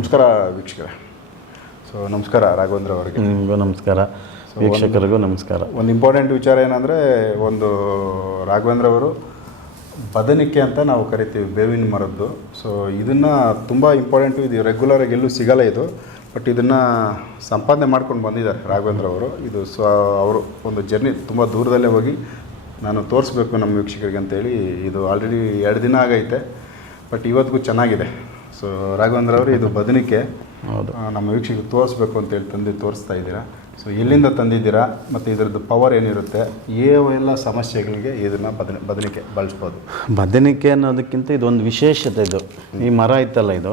ನಮಸ್ಕಾರ ವೀಕ್ಷಕರೇ. ಸೊ ನಮಸ್ಕಾರ ರಾಘವೇಂದ್ರ ಅವರಿಗೆ. ನಿಮಗೂ ನಮಸ್ಕಾರ. ವೀಕ್ಷಕರಿಗೂ ನಮಸ್ಕಾರ. ಒಂದು ಇಂಪಾರ್ಟೆಂಟ್ ವಿಚಾರ ಏನಂದರೆ ಒಂದು ರಾಘವೇಂದ್ರ ಅವರು ಬದನಿಕೆ ಅಂತ ನಾವು ಕರಿತೀವಿ ಬೇವಿನ ಮರದ್ದು. ಸೊ ಇದನ್ನು ತುಂಬ ಇಂಪಾರ್ಟೆಂಟು ಇದು ರೆಗ್ಯುಲರಾಗಿ ಎಲ್ಲೂ ಸಿಗಲ್ಲ ಇದು. ಬಟ್ ಇದನ್ನು ಸಂಪಾದನೆ ಮಾಡ್ಕೊಂಡು ಬಂದಿದ್ದಾರೆ ರಾಘವೇಂದ್ರ ಅವರು. ಇದು ಸ್ವ ಅವರು ಒಂದು ಜರ್ನಿ ತುಂಬ ದೂರದಲ್ಲೇ ಹೋಗಿ ನಾನು ತೋರಿಸ್ಬೇಕು ನಮ್ಮ ವೀಕ್ಷಕರಿಗೆ ಅಂತೇಳಿ ಇದು ಆಲ್ರೆಡಿ ಎರಡು ದಿನ ಆಗೈತೆ. ಬಟ್ ಇವತ್ತಿಗೂ ಚೆನ್ನಾಗಿದೆ. ಸೊ ರಾಘವೇಂದ್ರ ಅವರು ಇದು ಬದನಿಕೆ. ಹೌದು. ನಮ್ಮ ವೀಕ್ಷಕರು ತೋರಿಸ್ಬೇಕು ಅಂತ ಹೇಳಿ ತಂದು ತೋರಿಸ್ತಾ ಇದ್ದೀರಾ. ಸೊ ಎಲ್ಲಿಂದ ತಂದಿದ್ದೀರಾ ಮತ್ತು ಇದರದ್ದು ಪವರ್ ಏನಿರುತ್ತೆ ಎಲ್ಲ ಸಮಸ್ಯೆಗಳಿಗೆ ಇದನ್ನು ಬದನೆ ಬದನಿಕೆ ಬಳಸ್ಬೋದು. ಬದನಿಕೆ ಅನ್ನೋದಕ್ಕಿಂತ ಇದೊಂದು ವಿಶೇಷತೆ ಇದು. ಈ ಮರ ಇತ್ತಲ್ಲ ಇದು?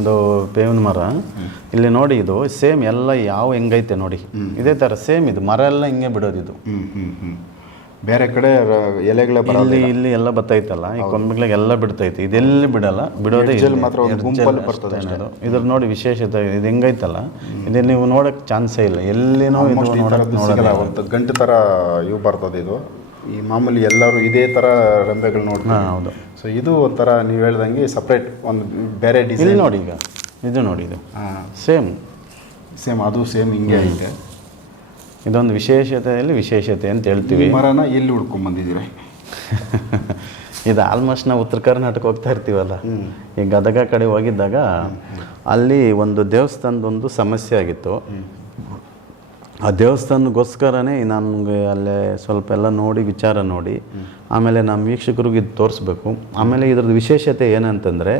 ಇದು ಬೇವಿನ ಮರ. ಇಲ್ಲಿ ನೋಡಿ ಇದು ಸೇಮ್ ಎಲ್ಲ ಯಾವ ಹೆಂಗೈತೆ ನೋಡಿ. ಇದೇ ಥರ ಸೇಮ್ ಇದು ಮರ ಎಲ್ಲ ಹಿಂಗೆ ಬಿಡೋದು ಇದು. ಹ್ಞೂ ಹ್ಞೂ ಹ್ಞೂ ಬೇರೆ ಕಡೆ ಎಲೆಗಳೇ ಬರಲ್ಲ ಇಲ್ಲಿ ಇಲ್ಲಿ ಎಲ್ಲ ಬತ್ತೈತಲ್ಲ ಈ ಕೊಂಬೆಗಳಿಗೆ ಎಲ್ಲ ಬಿಡ್ತೈತಿ. ಇದೆಲ್ಲಿ ಬಿಡಲ್ಲ ಬಿಡೋದೇ. ಮಾತ್ರ ಒಂದು ಗುಂಪಲ್ಲಿ ಬರ್ತದೆ. ಇದ್ರ ನೋಡಿ ವಿಶೇಷತೆ ಇದು ಹೆಂಗೈತಲ್ಲ? ಇದು ನೀವು ನೋಡಕ್ ಚಾನ್ಸೇ ಇಲ್ಲ. ಎಲ್ಲಿನೋ ಒಂದು ಗಂಟು ಥರ ಇವು ಬರ್ತದೆ ಇದು. ಈ ಮಾಮೂಲಿ ಎಲ್ಲರೂ ಇದೇ ಥರ ರೆಂಬೆಗಳು ನೋಡ್ತಾರೆ ಹೌದು. ಸೊ ಇದು ಒಂಥರ ನೀವು ಹೇಳ್ದಂಗೆ ಸಪ್ರೇಟ್ ಒಂದು ಬೇರೆ ಡಿಸೈನ್ ನೋಡಿ ಈಗ. ಇದು ನೋಡಿ ಇದು. ಸೇಮ್ ಸೇಮ್ ಅದು ಸೇಮ್ ಹಿಂಗೆ ಐತೆ. ಇದೊಂದು ವಿಶೇಷತೆಯಲ್ಲಿ ವಿಶೇಷತೆ ಅಂತ ಹೇಳ್ತೀವಿ. ಮರನ ಎಲ್ಲಿ ಹುಡ್ಕೊಂಡ್ ಬಂದಿದ್ದೀರಾ? ಇದು ಆಲ್ಮೋಸ್ಟ್ ನಾವು ಉತ್ತರ ಕರ್ನಾಟಕ ಹೋಗ್ತಾ ಇರ್ತೀವಲ್ಲ. ಈ ಗದಗ ಕಡೆ ಹೋಗಿದ್ದಾಗ ಅಲ್ಲಿ ಒಂದು ದೇವಸ್ಥಾನದೊಂದು ಸಮಸ್ಯೆ ಆಗಿತ್ತು. ಆ ದೇವಸ್ಥಾನಗೋಸ್ಕರನೇ ನನಗೆ ಅಲ್ಲೇ ಸ್ವಲ್ಪ ಎಲ್ಲ ನೋಡಿ ವಿಚಾರ ನೋಡಿ. ಆಮೇಲೆ ನಮ್ಮ ವೀಕ್ಷಕರಿಗೆ ಇದು ತೋರಿಸ್ಬೇಕು. ಆಮೇಲೆ ಇದ್ರದ್ದು ವಿಶೇಷತೆ ಏನಂತಂದರೆ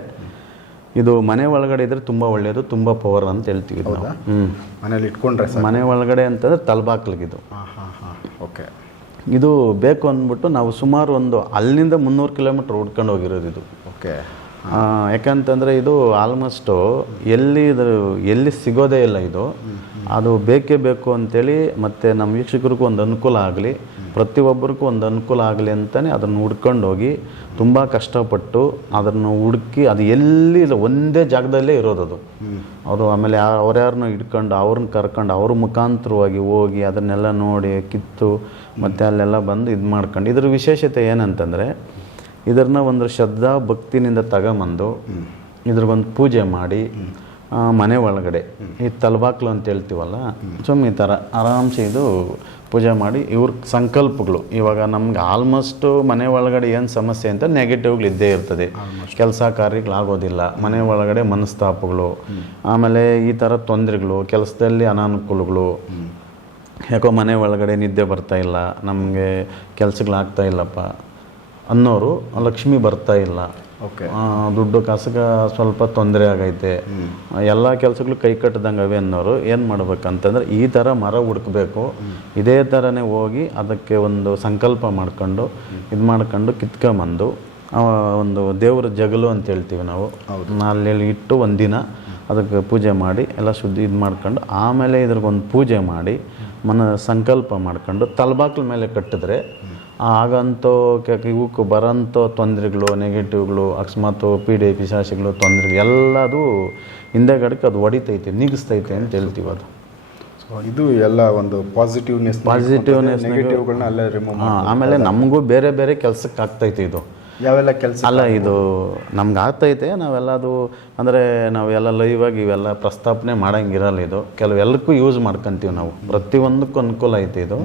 ಇದು ಮನೆ ಒಳಗಡೆ ಇದ್ರೆ ತುಂಬ ಒಳ್ಳೆಯದು ತುಂಬ ಪವರ್ ಅಂತ ಹೇಳ್ತೀವಿ ನಾವು. ಹ್ಞೂ ಮನೇಲಿ ಇಟ್ಕೊಂಡ್ರೆ ಸರ್ ಮನೆ ಒಳಗಡೆ ಅಂತಂದ್ರೆ ತಲ್ಬಾಕ್ಲಿಗಿದು. ಹಾಂ ಹಾಂ ಹಾಂ. ಓಕೆ. ಇದು ಬೇಕು ಅಂದ್ಬಿಟ್ಟು ನಾವು ಸುಮಾರು ಒಂದು ಅಲ್ಲಿಂದ ಮುನ್ನೂರು ಕಿಲೋಮೀಟ್ರ್ ಹುಡ್ಕೊಂಡು ಹೋಗಿರೋದು ಇದು. ಓಕೆ. ಯಾಕಂತಂದರೆ ಇದು ಆಲ್ಮೋಸ್ಟು ಎಲ್ಲಿ ಇದು ಎಲ್ಲಿ ಸಿಗೋದೇ ಇಲ್ಲ ಇದು. ಅದು ಬೇಕೇ ಬೇಕು ಅಂತೇಳಿ ಮತ್ತು ನಮ್ಮ ವೀಕ್ಷಕರಿಗೂ ಒಂದು ಅನುಕೂಲ ಆಗಲಿ. ಪ್ರತಿಯೊಬ್ಬರಿಗೂ ಒಂದು ಅನುಕೂಲ ಆಗಲಿ ಅಂತಲೇ ಅದನ್ನು ಹುಡ್ಕೊಂಡು ಹೋಗಿ ತುಂಬ ಕಷ್ಟಪಟ್ಟು ಅದನ್ನು ಹುಡುಕಿ ಅದು ಎಲ್ಲಿ ಇಲ್ಲ ಒಂದೇ ಜಾಗದಲ್ಲೇ ಇರೋದು ಅದು. ಅವರು ಆಮೇಲೆ ಅವ್ರ್ಯಾರನ್ನ ಹಿಡ್ಕೊಂಡು ಅವ್ರನ್ನ ಕರ್ಕೊಂಡು ಅವ್ರ ಮುಖಾಂತರವಾಗಿ ಹೋಗಿ ಅದನ್ನೆಲ್ಲ ನೋಡಿ ಕಿತ್ತು ಮತ್ತು ಅಲ್ಲೆಲ್ಲ ಬಂದು ಇದು ಮಾಡ್ಕೊಂಡು. ಇದ್ರ ವಿಶೇಷತೆ ಏನಂತಂದರೆ ಇದನ್ನ ಒಂದು ಶ್ರದ್ಧಾ ಭಕ್ತಿನಿಂದ ತಗೊಂಬಂದು ಇದ್ರಿಗೊಂದು ಪೂಜೆ ಮಾಡಿ ಮನೆ ಒಳಗಡೆ. ಈ ತಲಬಾಕ್ಲು ಅಂತ ಹೇಳ್ತೀವಲ್ಲ ಸುಮ್ಮನೆ ಈ ಥರ ಆರಾಮ್ಸೆ ಇದು ಪೂಜೆ ಮಾಡಿ ಇವ್ರ ಸಂಕಲ್ಪಗಳು. ಇವಾಗ ನಮ್ಗೆ ಆಲ್ಮೋಸ್ಟು ಮನೆ ಒಳಗಡೆ ಏನು ಸಮಸ್ಯೆ ಅಂತ ನೆಗೆಟಿವ್ಗಳು ಇದ್ದೇ ಇರ್ತದೆ. ಕೆಲಸ ಕಾರ್ಯಗಳಾಗೋದಿಲ್ಲ. ಮನೆ ಒಳಗಡೆ ಮನಸ್ತಾಪಗಳು. ಆಮೇಲೆ ಈ ಥರ ತೊಂದರೆಗಳು ಕೆಲಸದಲ್ಲಿ ಅನಾನುಕೂಲಗಳು. ಯಾಕೋ ಮನೆ ಒಳಗಡೆ ನಿದ್ದೆ ಬರ್ತಾ ಇಲ್ಲ ನಮಗೆ ಕೆಲಸಗಳಾಗ್ತಾ ಇಲ್ಲಪ್ಪ ಅನ್ನೋರು ಲಕ್ಷ್ಮಿ ಬರ್ತಾ ಇಲ್ಲ. ಓಕೆ ದುಡ್ಡು ಕಾಸಿಗೆ ಸ್ವಲ್ಪ ತೊಂದರೆ ಆಗೈತೆ. ಎಲ್ಲ ಕೆಲಸಗಳು ಕೈ ಕಟ್ಟದಂಗೆ ಅವೆ ಅನ್ನೋರು ಏನು ಮಾಡ್ಬೇಕಂತಂದ್ರೆ ಈ ಥರ ಮರ ಹುಡುಕ್ಬೇಕು. ಇದೇ ಥರನೇ ಹೋಗಿ ಅದಕ್ಕೆ ಒಂದು ಸಂಕಲ್ಪ ಮಾಡ್ಕೊಂಡು ಇದು ಮಾಡ್ಕೊಂಡು ಕಿತ್ಕೊಂಬಂದು ಒಂದು ದೇವರ ಜಗಲು ಅಂತ ಹೇಳ್ತೀವಿ ನಾವು. ಅಲ್ಲಿ ಇಟ್ಟು ಒಂದಿನ ಅದಕ್ಕೆ ಪೂಜೆ ಮಾಡಿ ಎಲ್ಲ ಶುದ್ಧಿ ಇದು ಮಾಡ್ಕೊಂಡು ಆಮೇಲೆ ಇದ್ರಿಗೊಂದು ಪೂಜೆ ಮಾಡಿ ಮನ ಸಂಕಲ್ಪ ಮಾಡ್ಕೊಂಡು ತಲಬಾಕ್ಲ ಮೇಲೆ ಕಟ್ಟಿದ್ರೆ ಆಗಂತೋ ಕೆ- ಇವಕ್ಕೆ ಬರೋಂಥ ತೊಂದರೆಗಳು ನೆಗೆಟಿವ್ಗಳು ಅಕಸ್ಮಾತ್ ಪೀಡೆ ಪಿಶಾಸಿಗಳು ತೊಂದರೆ ಎಲ್ಲದು ಹಿಂದೆಗಡೆಗೆ ಅದು ಹೊಡಿತೈತೆ ನೀಗಿಸ್ತೈತೆ ಅಂತ ಹೇಳ್ತೀವಿ ಅದು. ಸೊ ಇದು ಎಲ್ಲ ಒಂದು ಪಾಸಿಟಿವ್ನೆಸ್ ಪಾಸಿಟಿವ್ನೆಸ್ ನೆಗೆಟಿವ್ಗಳನ್ನ ಅಲ್ಲೇ ರಿಮೂವ್ ಹಾಂ ಆಮೇಲೆ ನಮಗೂ ಬೇರೆ ಬೇರೆ ಕೆಲಸಕ್ಕೆ ಆಗ್ತೈತೆ ಇದು. ಯಾವೆಲ್ಲ ಕೆಲಸ ಅಲ್ಲ ಇದು ನಮ್ಗೆ ಆಗ್ತೈತೆ ನಾವೆಲ್ಲ ಅದು ಅಂದರೆ ನಾವೆಲ್ಲ ಲೈವ್ ಆಗಿ ಇವೆಲ್ಲ ಪ್ರಸ್ತಾಪನೆ ಮಾಡಂಗಿರಲ್ಲ ಇದು. ಕೆಲವೆಲ್ಲಕ್ಕೂ ಯೂಸ್ ಮಾಡ್ಕೊಂತೀವಿ ನಾವು. ಪ್ರತಿಯೊಂದಕ್ಕೂ ಅನುಕೂಲ ಐತೆ ಇದು.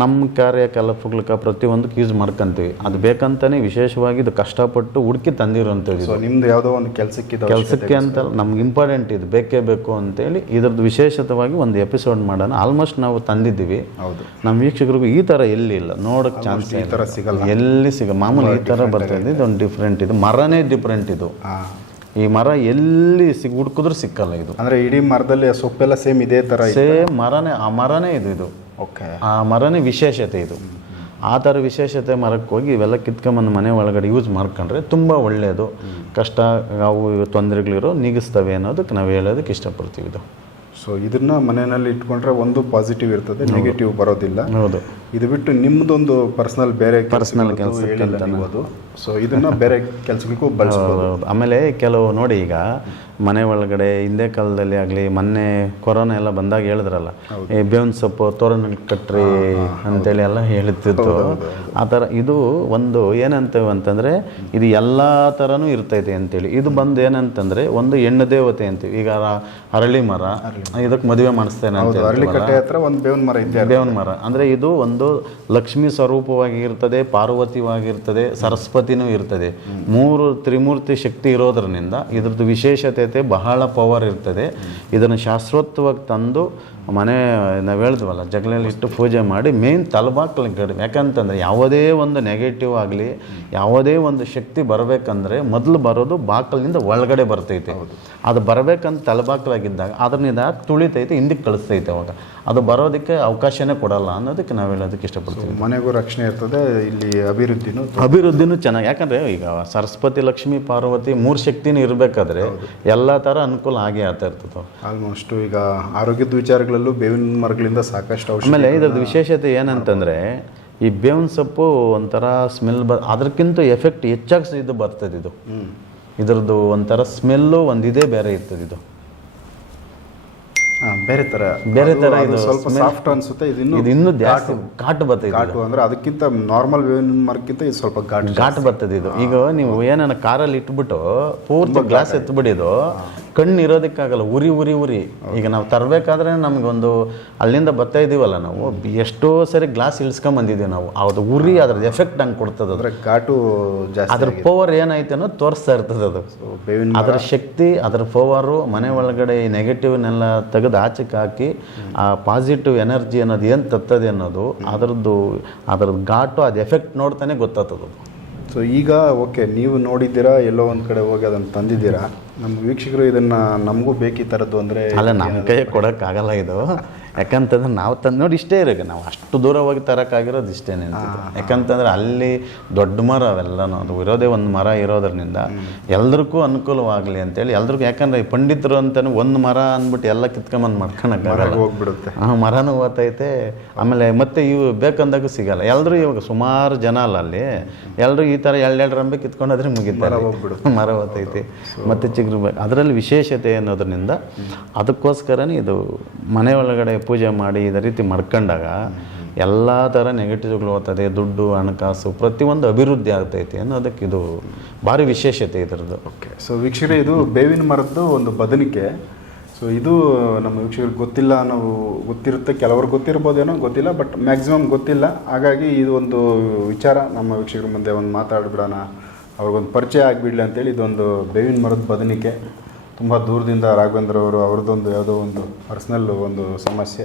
ನಮ್ಮ ಕಾರ್ಯಕಲಾಪಗಳಿಗೆ ಪ್ರತಿಯೊಂದಕ್ಕೆ ಯೂಸ್ ಮಾಡ್ಕೊಂತೀವಿ. ಅದು ಬೇಕಂತಾನೆ ವಿಶೇಷವಾಗಿ ಇದು ಕಷ್ಟಪಟ್ಟು ಹುಡುಕಿ ತಂದಿರೋಂಥದ್ದು ಸೊ ನಿಮ್ದು ಯಾವುದೋ ಒಂದು ಕೆಲಸಕ್ಕೆ ಕೆಲಸಕ್ಕೆ ಅಂತ ನಮ್ಗೆ ಇಂಪಾರ್ಟೆಂಟ್ ಇದು. ಬೇಕೇ ಬೇಕು ಅಂತೇಳಿ ಇದ್ರದ್ದು ವಿಶೇಷತವಾಗಿ ಒಂದು ಎಪಿಸೋಡ್ ಮಾಡೋಣ. ಆಲ್ಮೋಸ್ಟ್ ನಾವು ತಂದಿದ್ದೀವಿ. ಹೌದು. ನಮ್ಮ ವೀಕ್ಷಕರಿಗೂ ಈ ಥರ ಎಲ್ಲಿ ಇಲ್ಲ. ನೋಡೋಕ್ಕೆ ಚಾನ್ಸ್ ಈ ಥರ ಸಿಗಲ್ಲ. ಎಲ್ಲಿ ಸಿಗ ಮಾಮೂಲಿ ಈ ಥರ ಬರ್ತದೆ. ಇದೊಂದು ಡಿಫ್ರೆಂಟ್ ಇದು. ಮರನೇ ಡಿಫ್ರೆಂಟ್ ಇದು. ಈ ಮರ ಎಲ್ಲಿ ಸಿಗ್ ಹುಡ್ಕಿದ್ರು ಸಿಕ್ಕಲ್ಲ ಇದು. ಅಂದರೆ ಇಡೀ ಮರದಲ್ಲಿ ಸೊಪ್ಪೆಲ್ಲ ಸೇಮ್ ಇದೇ ಥರ ಸೇಮ್ ಮರನೇ ಆ ಮರನೇ ಇದು ಇದು. ಓಕೆ. ಆ ಮರನೇ ವಿಶೇಷತೆ ಇದು. ಆ ಥರ ವಿಶೇಷತೆ ಮರಕ್ಕೆ ಹೋಗಿ ಇವೆಲ್ಲ ಕಿತ್ಕೊಂಬಂದು ಮನೆ ಒಳಗಡೆ ಯೂಸ್ ಮಾಡ್ಕೊಂಡ್ರೆ ತುಂಬ ಒಳ್ಳೆಯದು. ಕಷ್ಟ ಅವು ಇವು ತೊಂದರೆಗಳಿರೋ ನೀಗಿಸ್ತವೆ ಅನ್ನೋದಕ್ಕೆ ನಾವು ಹೇಳೋದಕ್ಕೆ ಇಷ್ಟಪಡ್ತೀವಿ ಇದು. ಸೊ ಇದನ್ನ ಮನೆಯಲ್ಲಿ ಇಟ್ಕೊಂಡ್ರೆ ಒಂದು ಪಾಸಿಟಿವ್ ಇರ್ತದೆ ನೆಗೆಟಿವ್ ಬರೋದಿಲ್ಲ. ಹೌದು. ಇದು ಬಿಟ್ಟು ನಿಮ್ಮದೊಂದು ಪರ್ಸನಲ್ ಬೇರೆ ಪರ್ಸನಲ್ ಕೆಲಸ ಕೆಲ್ಸಕ್ಕೆ ಸೊ ಇದನ್ನ ಬೇರೆ ಕೆಲಸಗಳಿಗೂ ಬಳಸ್ಬೋದು. ಆಮೇಲೆ ಕೆಲವು ನೋಡಿ ಈಗ ಮನೆ ಒಳಗಡೆ ಹಿಂದೆ ಕಾಲದಲ್ಲಿ ಆಗಲಿ ಮೊನ್ನೆ ಕೊರೋನಾ ಎಲ್ಲ ಬಂದಾಗ ಹೇಳಿದ್ರಲ್ಲ ಈ ಬೇವಿನ ಸೊಪ್ಪು ತೋರಣ ಕಟ್ರಿ ಅಂತೇಳಿ ಎಲ್ಲ ಹೇಳ್ತಿತ್ತು ಆ ಥರ ಇದು ಒಂದು ಏನಂತೇವೆ ಅಂತಂದರೆ ಇದು ಎಲ್ಲ ಥರನೂ ಇರ್ತೈತೆ ಅಂತೇಳಿ. ಇದು ಬಂದು ಏನಂತಂದರೆ ಒಂದು ಹೆಣ್ಣು ದೇವತೆ ಅಂತೀವಿ. ಈಗ ಅರಳಿ ಮರ ಇದಕ್ಕೆ ಮದುವೆ ಮಾಡಿಸ್ತೇನೆ ಅಂತ ಒಂದು ಬೇವಿನ ಮರ ಇದೆ ಬೇವಿನ ದೇವನ ಮರ. ಅಂದರೆ ಇದು ಒಂದು ಲಕ್ಷ್ಮೀ ಸ್ವರೂಪವಾಗಿರ್ತದೆ ಪಾರ್ವತಿವಾಗಿರ್ತದೆ, ಸರಸ್ವತಿನೂ ಇರ್ತದೆ. ಮೂರು ತ್ರಿಮೂರ್ತಿ ಶಕ್ತಿ ಇರೋದ್ರಿಂದ ಇದ್ರದ್ದು ವಿಶೇಷತೆ ಬಹಳ ಪವರ್ ಇರ್ತದೆ. ಇದನ್ನು ಶಾಶ್ವತವಾಗಿ ತಂದು ಮನೆ ನಾವು ಹೇಳಿದ್ವಲ್ಲ ಜಗಲಲ್ಲಿ ಇಟ್ಟು ಪೂಜೆ ಮಾಡಿ ಮೇನ್ ತಲಬಾಕ್ಲಿಗೆ ಕಡಿಮೆ. ಯಾಕಂತಂದರೆ ಯಾವುದೇ ಒಂದು ನೆಗೆಟಿವ್ ಆಗಲಿ ಯಾವುದೇ ಒಂದು ಶಕ್ತಿ ಬರಬೇಕಂದ್ರೆ ಮೊದಲು ಬರೋದು ಬಾಕಲಿನಿಂದ ಒಳಗಡೆ ಬರ್ತೈತೆ. ಅದು ಬರಬೇಕಂತ ತಲೆಬಾಕ್ಲಾಗಿದ್ದಾಗ ಅದರಿಂದ ತುಳಿತೈತೆ ಹಿಂದಕ್ಕೆ ಕಳಿಸ್ತೈತೆ ಅವಾಗ. ಅದು ಬರೋದಕ್ಕೆ ಅವಕಾಶನೇ ಕೊಡಲ್ಲ ಅನ್ನೋದಕ್ಕೆ ನಾವು ಹೇಳೋದಕ್ಕೆ ಇಷ್ಟಪಡ್ತೀವಿ. ಮನೆಗೂ ರಕ್ಷಣೆ ಇರ್ತದೆ ಇಲ್ಲಿ ಅಭಿವೃದ್ಧಿನೂ ಅಭಿವೃದ್ಧಿನೂ ಚೆನ್ನಾಗಿ ಯಾಕಂದರೆ ಈಗ ಸರಸ್ವತಿ ಲಕ್ಷ್ಮಿ ಪಾರ್ವತಿ ಮೂರು ಶಕ್ತಿನೂ ಇರಬೇಕಾದ್ರೆ ಎಲ್ಲ ಥರ ಅನುಕೂಲ ಆಗೇ ಆಗ್ತಾ ಇರ್ತದೆ. ಆಲ್ಮೋಸ್ಟ್ ಈಗ ಆರೋಗ್ಯದ ವಿಚಾರಗಳಲ್ಲೂ ಬೇವಿನ ಮರಗಳಿಂದ ಸಾಕಷ್ಟು ಆಮೇಲೆ ಇದ್ರದ್ದು ವಿಶೇಷತೆ ಏನಂತಂದರೆ ಈ ಬೇವಿನ ಸೊಪ್ಪು ಒಂಥರ ಸ್ಮೆಲ್ ಬ ಅದಕ್ಕಿಂತ ಎಫೆಕ್ಟ್ ಹೆಚ್ಚಾಗಿ ಇದು ಬರ್ತದೆ ಇದು. ಇದರದ್ದು ಒಂಥರ ಸ್ಮೆಲ್ಲು ಒಂದು ಇದೇ ಬೇರೆ ಇರ್ತದೆ ಇದು. ಬೇರೆ ತರ. ಬೇರೆ ತರ ಇದು ಸ್ವಲ್ಪ ಸಾಫ್ಟ್ ಅನ್ಸುತ್ತೆ ಇದು ಇನ್ನೂ ಇದು ಇನ್ನೂ ಜಾಸ್ತಿ ಘಾಟ್. ಬರ್ತದೆ. ಘಾಟು ಅಂದ್ರೆ ಅದಕ್ಕಿಂತ ನಾರ್ಮಲ್ ಬೇವಿನ ಮರಕ್ಕಿಂತ ಇದು ಸ್ವಲ್ಪ ಘಾಟ್ ಘಾಟ್ ಬರ್ತದೆ ಇದು. ಈಗ ನೀವು ಏನನ್ನ ಕಾರಲ್ಲಿ ಇಟ್ಬಿಟ್ಟು ಪೂರ್ತಿ ಗ್ಲಾಸ್ ಎತ್ಬಿಡಿದು ಕಣ್ಣು ಇರೋದಕ್ಕಾಗಲ್ಲ ಉರಿ ಉರಿ ಉರಿ. ಈಗ ನಾವು ತರಬೇಕಾದ್ರೆ ನಮಗೊಂದು ಅಲ್ಲಿಂದ ಬರ್ತಾ ಇದ್ದೀವಲ್ಲ ನಾವು ಎಷ್ಟೋ ಸರಿ ಗ್ಲಾಸ್ ಇಳಿಸ್ಕೊಂಬಂದಿದ್ದೀವಿ ನಾವು. ಅದು ಉರಿ ಅದ್ರದ್ದು ಎಫೆಕ್ಟ್ ಹಂಗೆ ಕೊಡ್ತದೆ ಅದ್ರ ಕಾಟು ಘಾಟು ಜಾಸ್ತಿ ಅದ್ರ ಪವರ್ ಏನೈತೆ ಅನ್ನೋ ತೋರಿಸ್ತಾ ಇರ್ತದೆ ಅದು. ಅದರ ಶಕ್ತಿ ಅದರ ಪವರು ಮನೆ ಒಳಗಡೆ ಈ ನೆಗೆಟಿವ್ನೆಲ್ಲ ತೆಗೆದು ಆಚೆಗೆ ಹಾಕಿ ಆ ಪಾಸಿಟಿವ್ ಎನರ್ಜಿ ಅನ್ನೋದು ಏನು ತತ್ತದೆ ಅನ್ನೋದು ಅದರದ್ದು ಅದ್ರದ್ದು ಘಾಟು ಅದು ಎಫೆಕ್ಟ್ ನೋಡ್ತಾನೆ ಗೊತ್ತಾಗ್ತದೆ ಸೊ ಈಗ ಓಕೆ ನೀವು ನೋಡಿದ್ದೀರಾ ಎಲ್ಲೋ ಒಂದು ಕಡೆ ಹೋಗಿ ಅದನ್ನು ತಂದಿದ್ದೀರಾ? ನಮ್ಮ ವೀಕ್ಷಕರು ಇದನ್ನ ನಮಗೂ ಬೇಕು ಈ ಥರದ್ದು ಅಂದರೆ ಅಲ್ಲ ನಮ್ಮ ಕೈ ಕೊಡೋಕ್ಕಾಗಲ್ಲ ಇದು. ಯಾಕಂತಂದ್ರೆ ನಾವು ತಂದು ನೋಡಿ ಇಷ್ಟೇ ಇರೋಕೆ ನಾವು ಅಷ್ಟು ದೂರ ಹೋಗಿ ತರೋಕ್ಕಾಗಿರೋದು ಇಷ್ಟೇನೆ ಯಾಕಂತಂದ್ರೆ ಅಲ್ಲಿ ದೊಡ್ಡ ಮರ ಅವೆಲ್ಲ ಅದು ಇರೋದೇ ಒಂದು ಮರ ಇರೋದ್ರಿಂದ ಎಲ್ರಿಗೂ ಅನುಕೂಲವಾಗಲಿ ಅಂತೇಳಿ ಎಲ್ರಿಗೂ ಯಾಕಂದ್ರೆ ಈ ಪಂಡಿತರು ಅಂತಾನೆ ಒಂದು ಮರ ಅಂದ್ಬಿಟ್ಟು ಎಲ್ಲ ಕಿತ್ಕೊಂಬಂದು ಮಾಡ್ಕೊಳಕ್ಕಾಗಲ್ಲ. ಹೋಗ್ಬಿಡುತ್ತೆ. ಹಾಂ ಮರನೂ ಓದ್ತೈತೆ ಆಮೇಲೆ ಮತ್ತೆ ಇವು ಬೇಕಂದಾಗ ಸಿಗಲ್ಲ. ಎಲ್ಲರೂ ಇವಾಗ ಸುಮಾರು ಜನ ಅಲ್ಲ ಅಲ್ಲಿ. ಎಲ್ಲರೂ ಈ ಥರ ಎರಡೆರಡು ರಂಬೆ ಕಿತ್ಕೊಂಡಾದ್ರೆ ಮುಗಿತಾರೆ ಮರ ಓದ್ತೈತಿ ಮತ್ತೆ ಚಿಗ್ರ ಅದರಲ್ಲಿ ವಿಶೇಷತೆ ಅನ್ನೋದ್ರಿಂದ ಅದಕ್ಕೋಸ್ಕರನೇ ಇದು ಮನೆ ಒಳಗಡೆ ಪೂಜೆ ಮಾಡಿ ಇದೇ ರೀತಿ ಮಾಡ್ಕೊಂಡಾಗ ಎಲ್ಲ ಥರ ನೆಗೆಟಿವ್ಗಳು ಓದ್ತದೆ ದುಡ್ಡು, ಹಣಕಾಸು, ಪ್ರತಿಯೊಂದು ಅಭಿವೃದ್ಧಿ ಆಗ್ತೈತಿ ಅನ್ನೋದಕ್ಕೆ ಇದು ಭಾರಿ ವಿಶೇಷತೆ ಇದರದ್ದು. ಓಕೆ ಸೊ ವೀಕ್ಷಕರೇ, ಇದು ಬೇವಿನ ಮರದ್ದು ಒಂದು ಬದನಿಕೆ ಸೊ ಇದು ನಮ್ಮ ವೀಕ್ಷಕರಿಗೆ ಗೊತ್ತಿಲ್ಲ ನಾವು ಗೊತ್ತಿರುತ್ತೆ ಕೆಲವರು ಗೊತ್ತಿರ್ಬೋದೇನೋ ಗೊತ್ತಿಲ್ಲ ಬಟ್ ಮ್ಯಾಕ್ಸಿಮಮ್ ಗೊತ್ತಿಲ್ಲ. ಹಾಗಾಗಿ ಇದು ಒಂದು ವಿಚಾರ ನಮ್ಮ ವೀಕ್ಷಕರ ಮುಂದೆ ಒಂದು ಮಾತಾಡ್ಬಿಡೋಣ. ಅವ್ರಿಗೊಂದು ಪರಿಚಯ ಆಗಿಬಿಡ್ಲಿ ಅಂತೇಳಿ ಇದೊಂದು ಬೇವಿನ ಮರದ ಬದನಿಕೆ ತುಂಬ ದೂರದಿಂದ ರಾಘವೇಂದ್ರ ಅವರು ಅವ್ರದ್ದೊಂದು ಯಾವುದೋ ಒಂದು ಪರ್ಸ್ನಲ್ ಒಂದು ಸಮಸ್ಯೆ.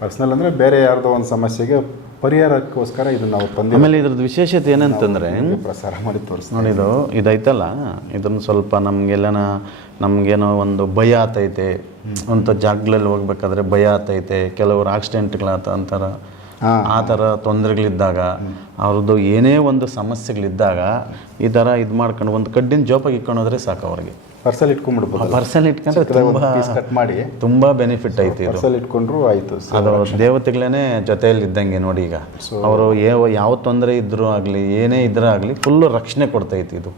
ಪರ್ಸ್ನಲ್ ಅಂದರೆ ಬೇರೆ ಯಾರ್ದೋ ಒಂದು ಸಮಸ್ಯೆಗೆ ಪರಿಹಾರಕ್ಕೋಸ್ಕರ ಇದನ್ನು ನಾವು ತಂದೆ ಆಮೇಲೆ ಇದ್ರದ್ದು ವಿಶೇಷತೆ ಏನಂತಂದರೆ ಪ್ರಸಾರ ಮಾಡಿ ತೋರ್ಸ್ ನೋಡಿ ಇದು ಇದೈತಲ್ಲ ಇದನ್ನು ಸ್ವಲ್ಪ ನಮಗೆಲ್ಲನ ನಮಗೇನೋ ಒಂದು ಭಯ ಆತೈತೆ. ಅಂತ ಜಾಗಗಳಲ್ಲಿ ಹೋಗ್ಬೇಕಾದ್ರೆ ಭಯ ಆತೈತೆ. ಕೆಲವರು ಆಕ್ಸಿಡೆಂಟ್ಗಳಾತ ಅಂತಾರ. ಆ ಥರ ತೊಂದರೆಗಳಿದ್ದಾಗ ಅವ್ರದ್ದು ಏನೇ ಒಂದು ಸಮಸ್ಯೆಗಳಿದ್ದಾಗ ಈ ಥರ ಇದು ಮಾಡ್ಕೊಂಡು ಒಂದು ಕಡ್ಡಿನ ಜೋಪಾಗಿ ಇಟ್ಕೊಂಡೋದ್ರೆ ಸಾಕು ಅವ್ರಿಗೆ. ಪರ್ಸಲ್ ಇಟ್ಕೊಂಡ್ಬಿಡ್ಬೋದು. ಪರ್ಸಲ್ ಇಟ್ಕೊಂಡ್ರೆ ತುಂಬ ಕಟ್ ಮಾಡಿ ತುಂಬ ಬೆನಿಫಿಟ್ ಐತಿ ಪರ್ಸಲ್ ಇಟ್ಕೊಂಡ್ರು ಆಯ್ತು. ಅದು ದೇವತೆಗಳೇ ಜೊತೆಯಲ್ಲಿ ಇದ್ದಂಗೆ ನೋಡಿ ಈಗ. ಅವರು ಯಾವ ಯಾವ ತೊಂದರೆ ಇದ್ರೂ ಆಗಲಿ ಏನೇ ಇದ್ರೂ ಆಗಲಿ ಫುಲ್ಲು ರಕ್ಷಣೆ ಕೊಡ್ತೈತಿ ಇದು.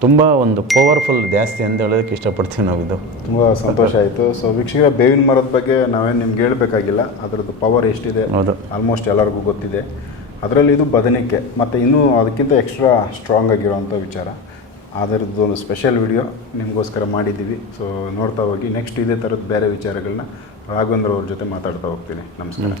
ತುಂಬ ಒಂದು ಪವರ್ಫುಲ್ ಜಾಸ್ತಿ ಅಂತ ಹೇಳೋದಕ್ಕೆ ಇಷ್ಟಪಡ್ತೀವಿ ನಾವು ಇದು. ತುಂಬ ಸಂತೋಷ ಆಯಿತು. ಸೊ ವೀಕ್ಷಕರ ಬೇವಿನ ಮರದ ಬಗ್ಗೆ ನಾವೇನು ನಿಮ್ಗೆ ಹೇಳಬೇಕಾಗಿಲ್ಲ. ಅದರದ್ದು ಪವರ್ ಎಷ್ಟಿದೆ? ಹೌದು. ಆಲ್ಮೋಸ್ಟ್ ಎಲ್ಲರಿಗೂ ಗೊತ್ತಿದೆ. ಅದರಲ್ಲಿ ಇದು ಬದನಿಕೆ. ಮತ್ತು ಇನ್ನೂ ಅದಕ್ಕಿಂತ ಎಕ್ಸ್ಟ್ರಾ ಸ್ಟ್ರಾಂಗ್ ಆಗಿರೋವಂಥ ವಿಚಾರ. ಅದರದ್ದು ಒಂದು ಸ್ಪೆಷಲ್ ವಿಡಿಯೋ ನಿಮಗೋಸ್ಕರ ಮಾಡಿದ್ದೀವಿ. ಸೊ ನೋಡ್ತಾ ಹೋಗಿ ನೆಕ್ಸ್ಟ್ ಇದೇ ಥರದ ಬೇರೆ ವಿಚಾರಗಳನ್ನ ರಾಘವೇಂದ್ರ ಅವ್ರ ಜೊತೆ ಮಾತಾಡ್ತಾ ಹೋಗ್ತೀನಿ. ನಮಸ್ಕಾರ.